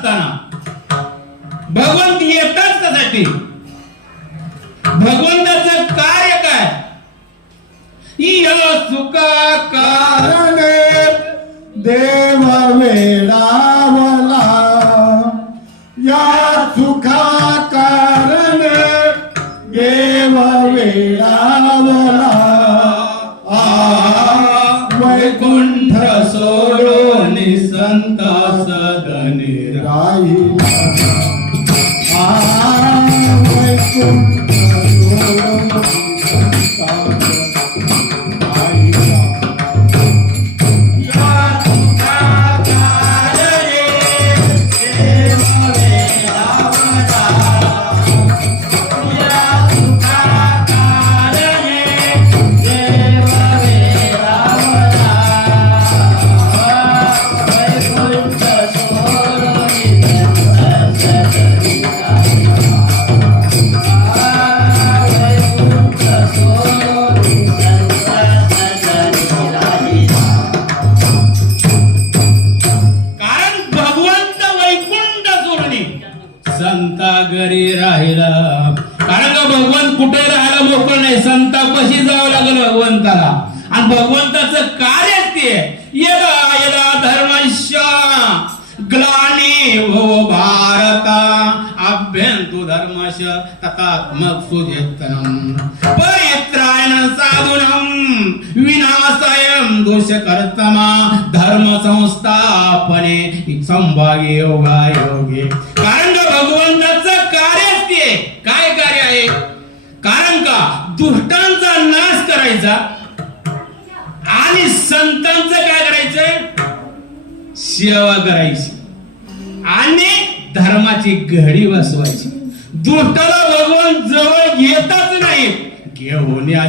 असताना भगवंत येतात कशासाठी? भगवंताचं कार्य काय? या सुका कारण देव वेळावला या कुठे राहायला मोकळ नाही. संतापाशी जावं लागलं भगवंताला. आणि भगवंताचं कार्य ते. यदा यदा धर्मश्य. ग्लानी हो भारता. अभ्यंतु धर्मश तथात्मक सुजेतनम परित्रायण साधुनम. विनाशयम दुष्कर्तमा. धर्म संस्थापने संभागे योगा योगे कारण दुष्टांचा नाश करायचा. आणि संतांचं काय करायचंय सेवा करायची. आणि धर्माची घडी बसवायची. दुष्टाला भगवान जवळ येतच नाही घेऊन या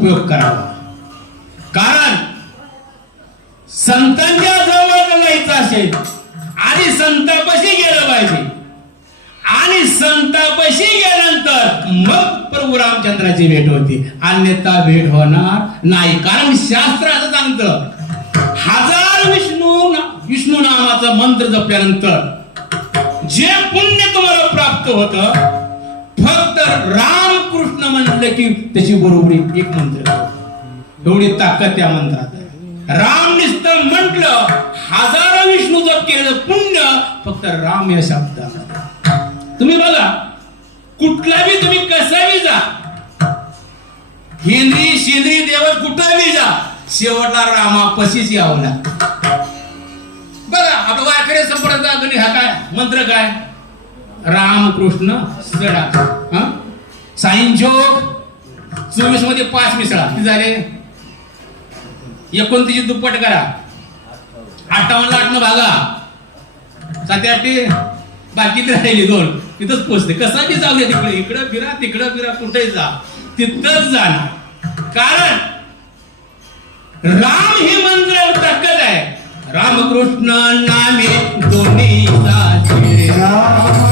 उपयोग करावा. कारण संतांच्या जवळ जायचं असेल आणि संतापशी गेलं पाहिजे. आणि संतापशी गेल्यानंतर मग प्रभू रामचंद्राची भेट होती. अन्यथा भेट होणार नाही. कारण शास्त्र असं सांगतं हजार विष्णू विष्णू नामाचा मंत्र जपल्यानंतर जे पुण्य तुम्हाला प्राप्त होत फक्त रामकृष्ण म्हणलं की त्याची बरोबरी एक मंत्र एवढी ताकद त्या मंत्रात राम निस्त म्हंटल हजारो विष्णू जप केलं पुण्य फक्त राम या शब्दात तुम्ही बघा कुठला बी तुम्ही कसा बी जा. हिंद्री शिंद्री देवर कुठं बी जा. शेवटला रामा पशीच यावं लागतं. बघा आपलं वारकरी संपर्काचा गणित हा काय? मंत्र काय? रामकृष्ण सडा साईन जोग चोवीसमध्ये पाच मिसळा. किती झाले? एकोणतीस दुप्पट करा. अठ्ठावन्न आठ भागा. साते आठे बाकी राहिली? दोन. तिथंच पोचते कसा बी जाऊ दे तिकडे. इकडं फिरा तिकडं फिरा. कुठे जा. तिथंच जाणार. कारण राम हे मंत्र ताकद आहे. रामकृष्ण नामे दोन्ही राम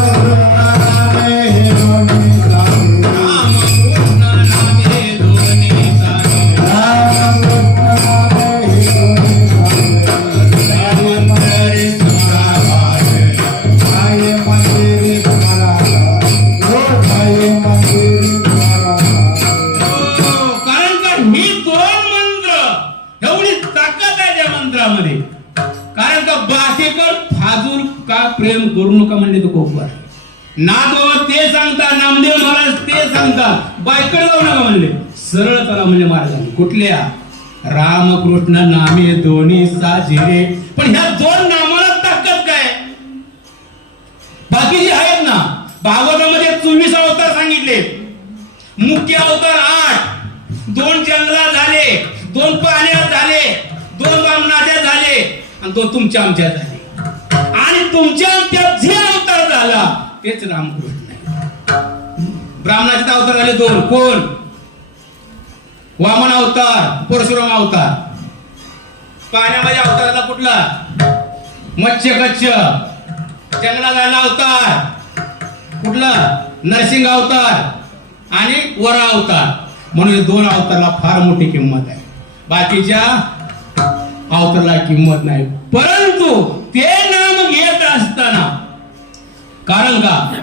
ना नातो ते सांगता नामदेव महाराज ते सांगता बायकड जाऊ नका म्हणले. सरळ चला म्हणले महाराजांनी. कुठल्या? रामकृष्ण नामे दोन्ही साजिरे पण ह्या दोन नामाला ताकद काय? बाकीचे आहेत ना. भागवतामध्ये चोवीस अवतार सांगितले. मुख्य अवतार आठ. दोन जंगलात झाले. दोन पाण्यात झाले. दोन बामणाच्या झाले. आणि दोन तुमच्या आमच्या झाले. आणि तुमच्या आमच्या जे अवतार झाला तेच रामकृष्ण ब्राह्मणाचे अवतार झाले दोन. कोण? वामन अवतार परशुराम अवतार. पाण्यामध्ये अवतार झाला कुठला? मत्स्य कच्छ. जंगलात झाला अवतार. कुठला? नरसिंग अवतार आणि वरा अवतार. म्हणून दोन अवतारला फार मोठी किंमत आहे. बाकीच्या अवतारला किंमत नाही. परंतु कारण का?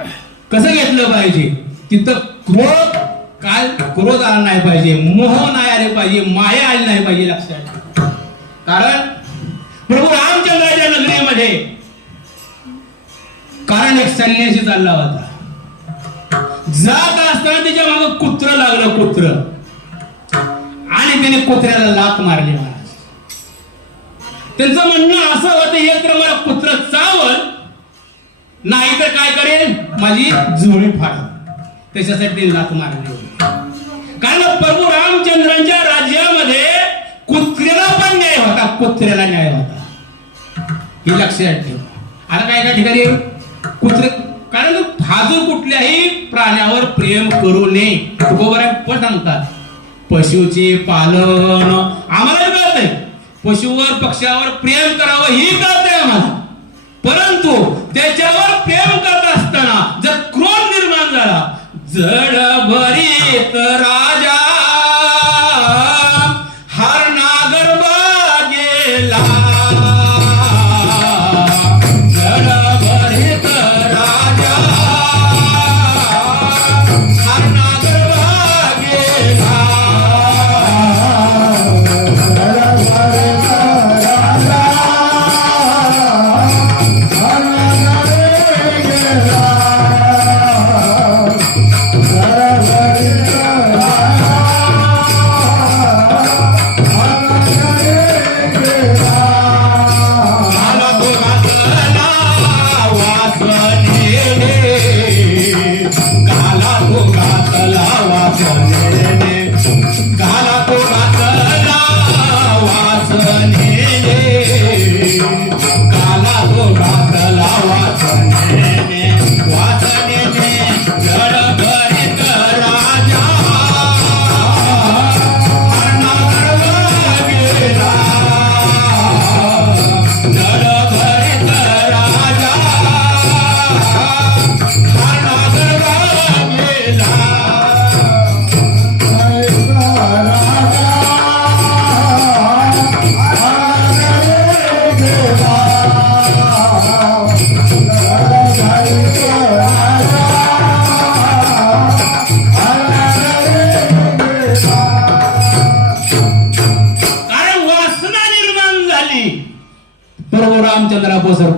कसं घेतलं पाहिजे? तिथं क्रोध काय क्रोध आला नाही पाहिजे मोह नाही आले पाहिजे माया आली नाही पाहिजे लक्षात कारण प्रभू रामचंद्राच्या नगरीमध्ये कारण एक संन्यासी चालला होता. जात असताना त्याच्या मागं कुत्र लागलं कुत्र. आणि त्याने कुत्र्याला लात मारली. महाराज त्यांचं म्हणणं असं होतं हे तर मला कुत्र चावल नाही तर काय करेल? माझी जुळी फाड. त्याच्यासाठी त्याने मारली होती कारण प्रभू रामचंद्रांच्या राज्यामध्ये कुत्र्याला पण न्याय होता कुत्र्याला न्याय होता. हे लक्षात ठेव. आता काय काय ठिकाणी? कुत्रे कारण फाजूर कुठल्याही प्राण्यावर प्रेम करू नये बरोबर आहे पण सांगतात. पशुचे पालन आम्हाला कळतंय पशुवर पक्षावर प्रेम करावं ही कळतंय आम्हाला. परंतु त्याच्यावर प्रेम करत असताना जर क्रोध निर्माण झाला जड भरीत राजा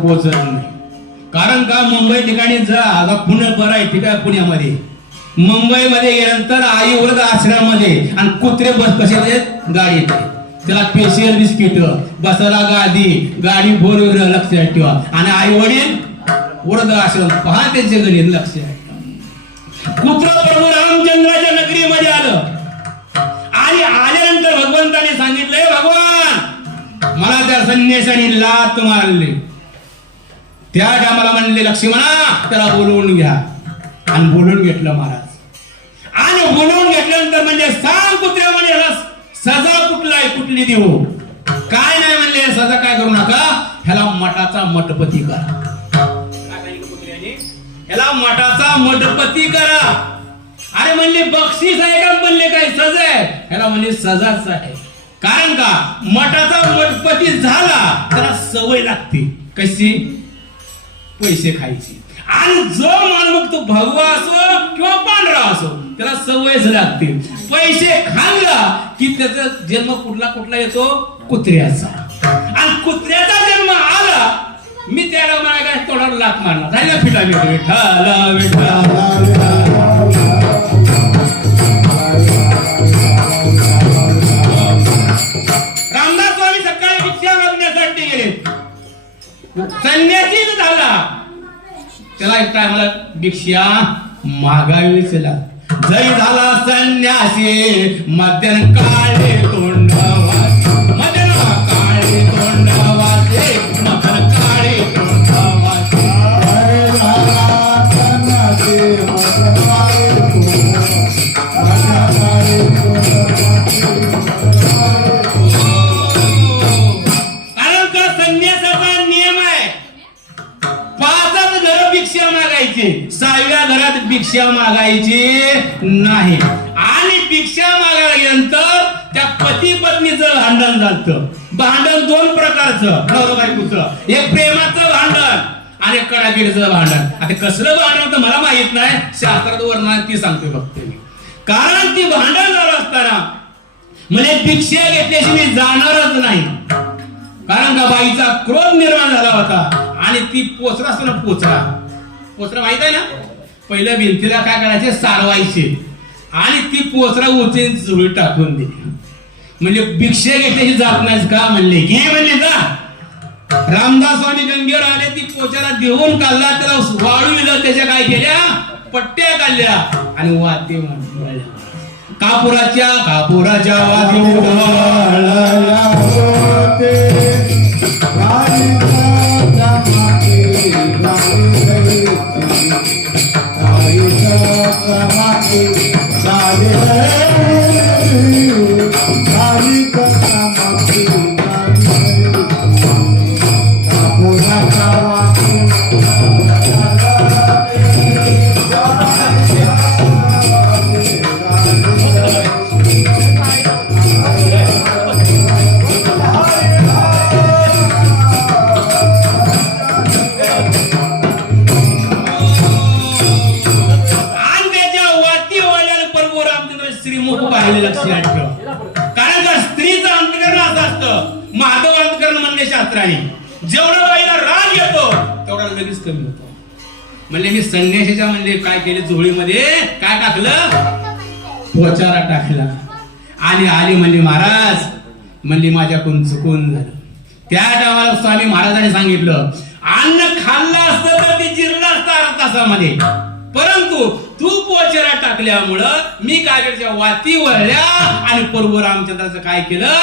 पोहोचणार नाही कारण का मुंबई ठिकाणी जा आता पुणे बरं आहे ठीक आहे पुण्यामध्ये. मुंबईमध्ये गेल्यानंतर आई वृद्ध आश्रमामध्ये आणि कुत्रे बस कसे गाडी येते त्याला स्पेशल बिस्किट बसायला गादी गाडी फोर व्हीलर लक्षात ठेवा. आणि आई वडील वृद्ध आश्रम पहा त्यांच्या घरी लक्षात कुत्र प्रभू रामचंद्राच्या नगरीमध्ये आलं. आणि आल्यानंतर भगवंताने सांगितलंय भगवान मला त्या संन्यासाने लात मारले. त्या टायमाला म्हणले लक्ष्मणा त्याला बोलवून घ्या. आणि बोलवून घेतलं महाराज. आणि बोलवून घेतल्यानंतर म्हणजे सांग कुत्र्या म्हणजे सजा कुठला आहे कुठली देऊ? काय नाही म्हणले सजा काय करू नका? ह्याला मठाचा मठपती करा. ह्याला मठाचा मठपती करा. अरे म्हणले बक्षीस आहे का? म्हणले काय सजा आहे. ह्याला म्हणले सजाच आहे. कारण का? मठाचा मठपती झाला त्याला सवय लागते. कशी? पैसे खायची. आणि जो माणूस तो भगवा असो किंवा पांढरा असो त्याला सवयच लागते. पैसे खाल्ला की त्याचा जन्म कुठला कुठला येतो? कुत्र्याचा. आणि कुत्र्याचा जन्म आला मी त्याला माझ्या काय तोडावर लात मारणार. झालं फिटा विठ्ठल विठ्ठल. शिष्या मागावी चला जय झाला संन्यासी मध्यन काळे तोंड झाल्यानंतर त्या पती पत्नीचं भांडण झालं भांडण दोन प्रकारचं नवरा बायकोचं. एक प्रेमाचं भांडण आणि कडाकिडचं भांडण. आता कसलं भांडण तर मला माहीत नाही शास्त्रात वर्णन ती सांगतोय फक्त मी. कारण ती भांडण झालं असताना म्हणजे भिक्षा घेतल्याशी मी जाणारच नाही. कारण का बाईचा क्रोध निर्माण झाला होता आणि ती पोचरा असताना पोचरा पोचरा माहीत आहे ना? पहिल्या भिंतीला काय करायचे? सारवायचे. आणि ती पोचरा उचलून जुळी टाकून दिली म्हणजे भिक्षा घेतल्याची जात नाही का म्हणले? घे म्हणले जा. रामदास आणि गंगेवर आले ती पोचाला देऊन काढला त्याला वाळू दिलं त्याच्या काय केल्या? पट्ट्या काढल्या. आणि वाद्य कापुराच्या कापुराच्या वाद्य म्हणले मी संन्याशीच्या म्हणले काय केले झोळीमध्ये काय टाकलं? पोचारा टाकला. आणि आली म्हणले महाराज म्हणले माझ्याकडून चुकून झालं. त्या टायमाला स्वामी महाराजांनी सांगितलं अन्न खाल्लं असतं तर ते जिरलं असतं अर्धा तासामध्ये. परंतु तू पोचरा टाकल्यामुळं मी कागडच्या वाती वळल्या आणि प्रभू रामचंद्राचं काय केलं?